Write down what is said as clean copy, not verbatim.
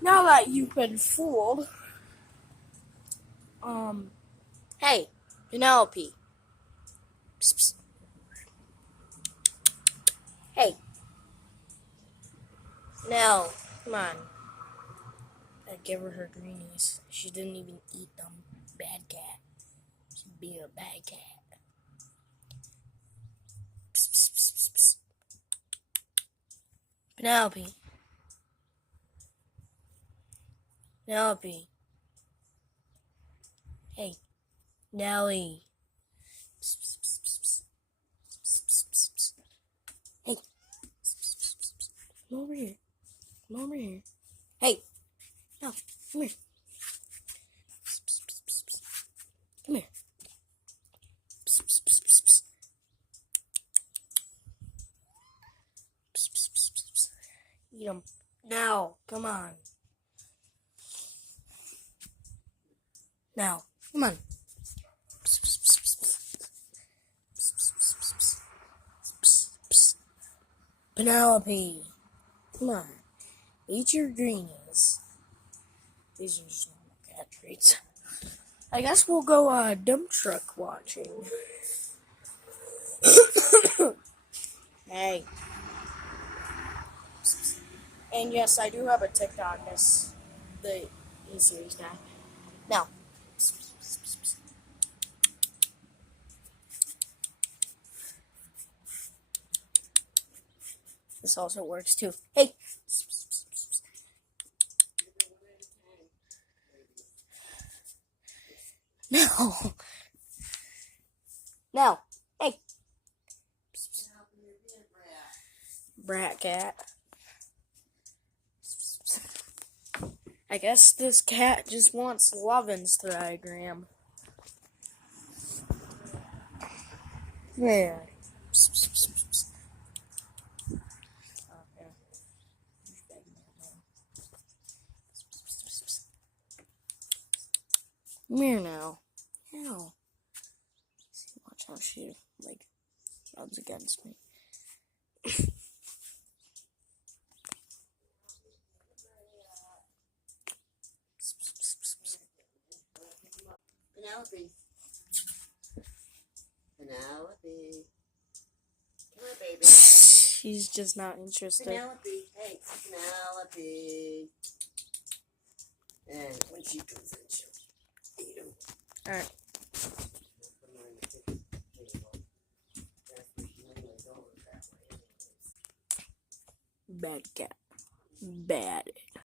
Now that you've been fooled, hey, Penelope. Psst, psst. Hey, no, come on. I'd give her greenies. She didn't even eat them. Bad cat. She'd be a bad cat. Psst, psst, psst, psst, psst. Penelope. Penelope. Hey, Nelly. Psst, psst, psst, psst, psst. Psst, psst, psst, psst. Hey. Psst, psst, psst, psst, psst. Come over here. Come over here. Hey. No, come here. Psst, psst, psst, psst, psst. Come here. Psst, psst, psst, psst, psst. Psst, psst, psst, psst, psst. Eat them. Now, come on. Now, come on. Psst, psst, psst, psst, psst. Psst, psst, psst, psst, psst. Psst, psst. Penelope, come on. Eat your greenies. These are just normal cat treats. I guess we'll go dump truck watching. Hey. And yes, I do have a TikTok as the E-Series guy. Now. This also works too. Hey. No. No. Hey. Brat cat. I guess this cat just wants Lovin's diagram. There. Come here now. Now. See, watch how she, rubs against me. Penelope. Penelope. Come on, baby. She's just not interested. Penelope. Hey, Penelope. And when she comes in, she'll eat him. Alright. Bad cat. Bad.